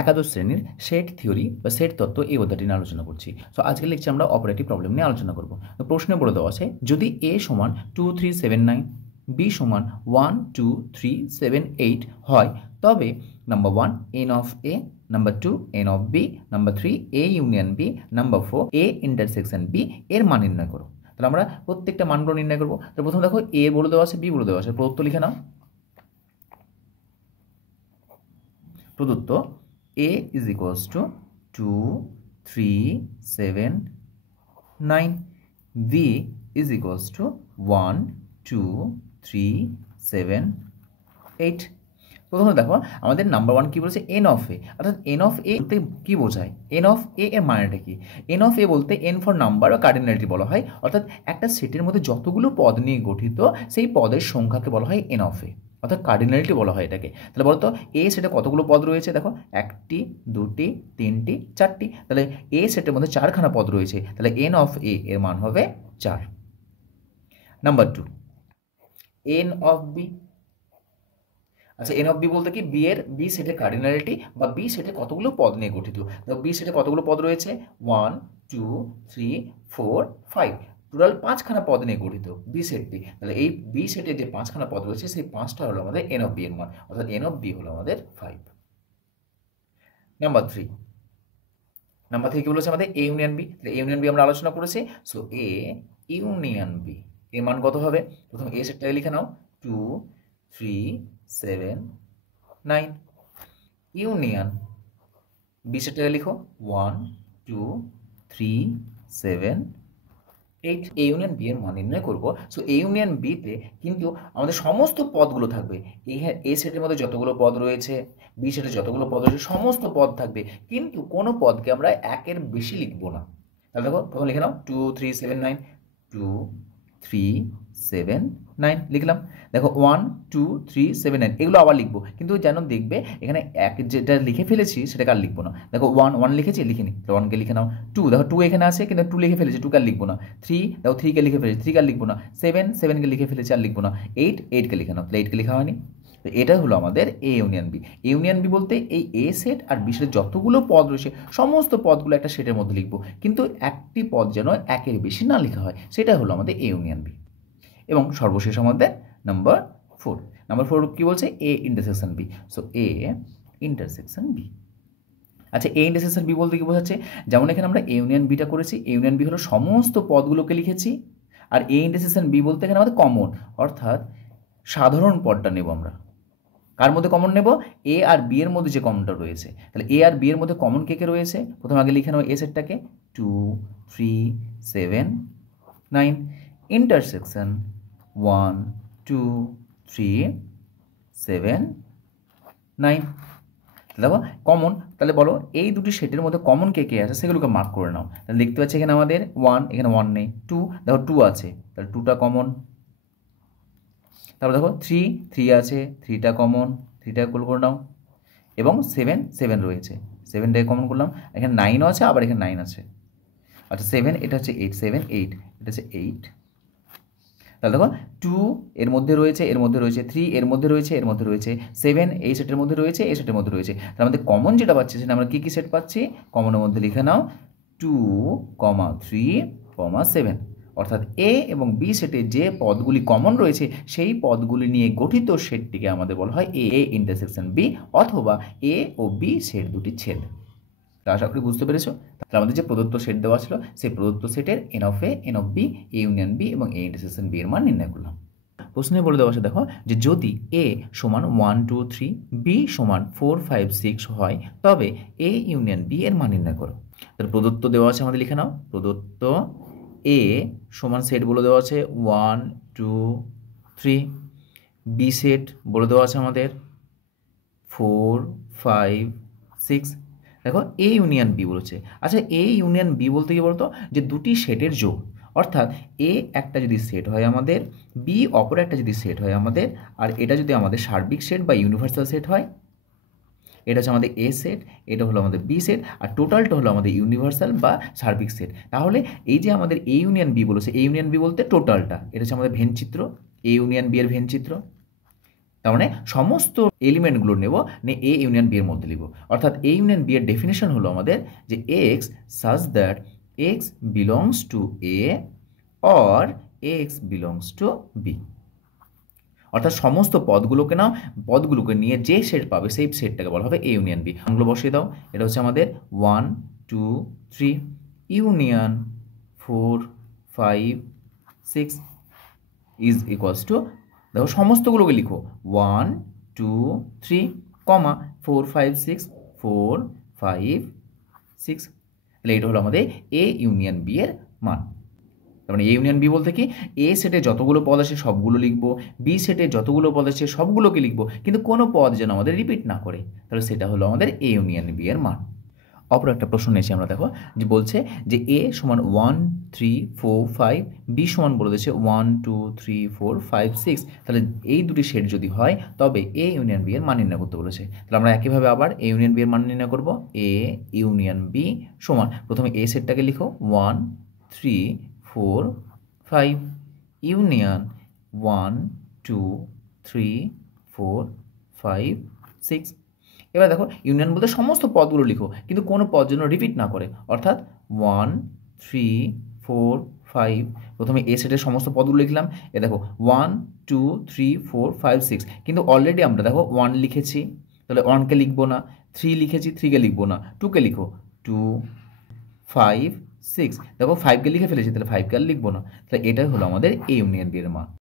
একাদশ শ্রেণীর set theory বা সেট তত্ত্ব এই অধ্যায়টি নিয়ে আলোচনা করছি। সো আজকের লেকচারে আমরা অপারেটিভ প্রবলেম নিয়ে আলোচনা করব। তো প্রশ্নে বলে দেওয়া আছে, যদি এ সমান 2 3 7 9, বি সমান 1 2 3 7 8 হয়, তবে number 1 n of A, number 2 n of B, number 3 A union B, number 4 A intersection B এর মান নির্ণয় করো। তাহলে আমরা প্রত্যেকটা মানগুলো নির্ণয় করবো। তো প্রথমে দেখো এ বলে দেওয়া আছে, বি বলে দেওয়া আছে, প্রদত্ত লিখে নাও। প্রদত্ত a is equals to 2 3 7 9, b is equals to 1 2 3 7 8। প্রথমে দেখো আমাদের নাম্বার 1 কি বলেছে, এন অফ এ, অর্থাৎ এন অফ এ বলতে কি বোঝায়, এন অফ এ এর মানেটা কি? এন অফ এ বলতে এন ফর নাম্বার বা কার্ডিনালিটি বলা হয়, অর্থাৎ একটা সেটের মধ্যে যতগুলো পদ নিয়ে গঠিত সেই পদের সংখ্যাকে বলা হয় এন অফ এ, অর্থাৎ কার্ডিনালিটি বলা হয় এটাকে। তাহলে বলতো এ সেটে কতগুলো পদ রয়েছে, দেখো 1টি 2টি 3টি 4টি, তাহলে এ সেটের মধ্যে 4খানা পদ রয়েছে, তাহলে এন অফ এ এর মান হবে 4। Number 2 n of B. আচ্ছা, এন অফ বি বলতে কি, বি সেটের কার্ডিনালিটি বা বি সেটে কতগুলো পদ নিয়ে গঠিত। দেখো বি সেটে কতগুলো পদ রয়েছে, 1 2 3 4 5, টোটাল 5খানা পদ নিয়ে গঠিত বি সেটটি। তাহলে এই বি সেটে যে 5খানা পদ রয়েছে সেই 5টা হলো আমাদের এন অফ বি এর মান, অর্থাৎ এন অফ বি হলো আমাদের 5। নাম্বার 3 কি বলেছে আমাদের, এ ইউনিয়ন বি। তাহলে এ ইউনিয়ন বি আমরা আলোচনা করেছি। সো এ ইউনিয়ন বি এর মান কত হবে, প্রথম এ সেটটাকে লিখে নাও, 2 3 7 9, ইউনিয়ন বি সেটটাকে লিখো 1 2 3 7 8। এ ইউনিয়ন বি এর মান নির্ণয় করবো। সো এ ইউনিয়ন বিতে কিন্তু আমাদের সমস্ত পদগুলো থাকবে। এ সেটের মধ্যে যতগুলো পদ রয়েছে, বি সেটে যতগুলো পদ রয়েছে সমস্ত পদ থাকবে, কিন্তু কোনো পদকে আমরা একের বেশি লিখবো না। তাহলে দেখো প্রথম লিখে নাও 2 3 7 9, 2 3 7 9 লিখলাম। দেখো 1 2 3 7 9 এগুলো আবার লিখবো, কিন্তু যেন দেখবে এখানে এক যেটা লিখে ফেলেছি সেটাকে আর লিখবো না। দেখো 1 লিখেছি, লিখিনি, 1কে লিখে নাও। 2 দেখো 2 এখানে আছে কিন্তু 2 লিখে ফেলেছি, 2কে আর লিখবো না। 3 দেখো 3কে লিখে ফেলেছি, 3কে আর লিখবো না। 7কে লিখে ফেলেছি, আর লিখবো না। 8কে লিখে নাও, তাহলে 8কে লেখা হয়নি। তো এটা হলো আমাদের A union B. A union B বলতে এই এ সেট আর বি সেটের যতগুলো পদ রয়েছে সমস্ত পদগুলো একটা সেটের মধ্যে লিখবো, কিন্তু একটি পদ যেন একের বেশি না লেখা হয়, সেটা হলো আমাদের এ ইউনিয়ন বি। এবং সর্বশেষ আমাদের নাম্বার 4 কি বলছে, A intersection B. So A intersection B. আচ্ছা, এ ইন্টারসেকশন বি বলতে কি বোঝাচ্ছে, যেমন এখানে আমরা এ ইউনিয়ন বিটা করেছি, এ ইউনিয়ন বি হলো সমস্ত পদগুলোকে লিখেছি, আর এ ইন্টারসেকশন বি বলতে এখানে আমাদের কমন, অর্থাৎ সাধারণ পদটা নেব আমরা। কার মধ্যে কমন নেব, এ আর বি এর মধ্যে যে কমনটা রয়েছে। তাহলে এ আর বি এর মধ্যে কমন কে কে রয়েছে, প্রথমে আগে লিখে নেব এ সেটটাকে, 2 3 7 9, ইন্টারসেকশন 1 2 3 7 9। দেখো কমন, তাহলে বলো এই দুটি সেটের মধ্যে কমন কে কে আছে সেগুলোকে মার্ক করে নাও। তাহলে দেখতে পাচ্ছি এখানে আমাদের 1, এখানে 1 নেই। 2 দেখো 2 আছে, তাহলে 2টা কমন। তারপর দেখো 3 আছে, 3টা কমন, 3টা করে নাও। এবং 7 রয়েছে, 7টাকে কমন করলাম। এখানে 9ও আছে, আবার এখানে 9 আছে। আচ্ছা 7 এটা হচ্ছে 8, 7 8 এটা হচ্ছে 8। তাহলে দেখো 2 এর মধ্যে রয়েছে, এর মধ্যে রয়েছে, 3 এর মধ্যে রয়েছে, এর মধ্যে রয়েছে, 7 এই সেটের মধ্যে রয়েছে, এই সেটের মধ্যে রয়েছে। তাহলে আমাদের কমন যেটা পাচ্ছি সেটা আমরা কী কী সেট পাচ্ছি, কমনের মধ্যে লিখে নাও 2 3 7, অর্থাৎ এ এবং বি সেটে যে পদগুলি কমন রয়েছে সেই পদগুলি নিয়ে গঠিত সেটটিকে আমাদের বলা হয় এ ইন্টারসেকশন বি, অথবা এ ও বি সেট দুটি ছেদ। তা আশা করি বুঝতে পেরেছো। তাহলে আমাদের যে প্রদত্ত সেট দেওয়া ছিল সেই প্রদত্ত সেটের n of A, n of B, A union B এবং এ ইন্টারসেকশন বি এর মান নির্ণয় করলাম। প্রশ্নে বলে দেওয়া আছে, দেখো যে যদি এ সমান 1 2 3, বি সমান 4 5 6 হয়, তবে এ ইউনিয়ন বি এর মান নির্ণয় করো। তাহলে প্রদত্ত দেওয়া আছে, আমাদের লিখে নাও। প্রদত্ত এ সমান সেট বলে দেওয়া আছে 1 2 3, বি সেট বলে দেওয়া আছে আমাদের 4 5 6। দেখো এ ইউনিয়ন বি বলেছে। আচ্ছা এ ইউনিয়ন বি বলতে কি বলতো, যে দুটি সেটের যোগ, অর্থাৎ এ একটা যদি সেট হয় আমাদের, বি অপর একটা যদি সেট হয় আমাদের, আর এটা যদি আমাদের সার্বিক সেট বা ইউনিভার্সাল সেট হয়, এটা হচ্ছে আমাদের এ সেট, এটা হলো আমাদের বি সেট, আর টোটালটা হলো আমাদের ইউনিভার্সাল বা সার্বিক সেট। তাহলে এই যে আমাদের এ ইউনিয়ন বি বলেছে, এ ইউনিয়ন বি বলতে টোটালটা, এটা হচ্ছে আমাদের ভেন চিত্র, এ ইউনিয়ন বি এর ভেন চিত্র। তার মানে সমস্ত এলিমেন্টগুলো নেব, নিয়ে এ ইউনিয়ন বি এর মধ্যে লিখব। অর্থাৎ এ ইউনিয়ন বি এর ডেফিনেশন হলো আমাদের যে x such that x belongs to A or x belongs to B. অর্থাৎ সমস্ত পদগুলোকে নাও, পদগুলোকে নিয়ে যে সেট পাবে সেই সেটটাকে বলা হবে এ ইউনিয়ন বি। মানগুলো বসিয়ে দাও। এটা হচ্ছে আমাদের 1 2 3 ইউনিয়ন 4 5 6 ইজ ইকুয়ালস টু, দেখো সমস্তগুলোকে লিখো 1 2 3 কমা 4 5 6 4 5 6। তাহলে এটা হলো আমাদের এ ইউনিয়ন বি এর মান। তার মানে এ ইউনিয়ন বি বলতে কি, এ সেটে যতগুলো পদ আছে সবগুলো লিখবো, বি সেটে যতগুলো পদ আছে সবগুলোকে লিখবো, কিন্তু কোনো পদ যেন আমাদের রিপিট না করে। তাহলে সেটা হলো আমাদের এ ইউনিয়ন বি এর মান। অপর একটা প্রশ্ন নিয়েছি আমরা, দেখো যে বলছে যে এ সমান 1 3 4 5, বি সমান বলে দিচ্ছে 1 2 3 4 5 6। তাহলে এই দুটি সেট যদি হয় তবে এ ইউনিয়ন বি এর মান নির্ণয় করতে বলেছে। তাহলে আমরা একইভাবে আবার এ ইউনিয়ন বি এর মান নির্ণয় করব। এ ইউনিয়ন বি সমান, প্রথমে এ সেটটাকে লিখো 1 3 4 5 ইউনিয়ন 1 2 3 4 5 6। এবার দেখো ইউনিয়ন বলতে সমস্ত পদগুলো লিখো, কিন্তু কোনো পদ যেন রিপিট না করে। অর্থাৎ 1 3 4 5, প্রথমে এ সেটের সমস্ত পদগুলো লিখলাম। এ দেখো 1 2 3 4 5 6, কিন্তু অলরেডি আমরা দেখো 1 লিখেছি, তাহলে 1কে লিখবো না। 3 লিখেছি, 3কে লিখবো না। 2কে লিখো 2 5 6, দেখো 5কে লিখে ফেলেছি, তাহলে 5কে আর লিখবো না। তাহলে এটাই হলো আমাদের এ ইউনিয়ন বি এর মান।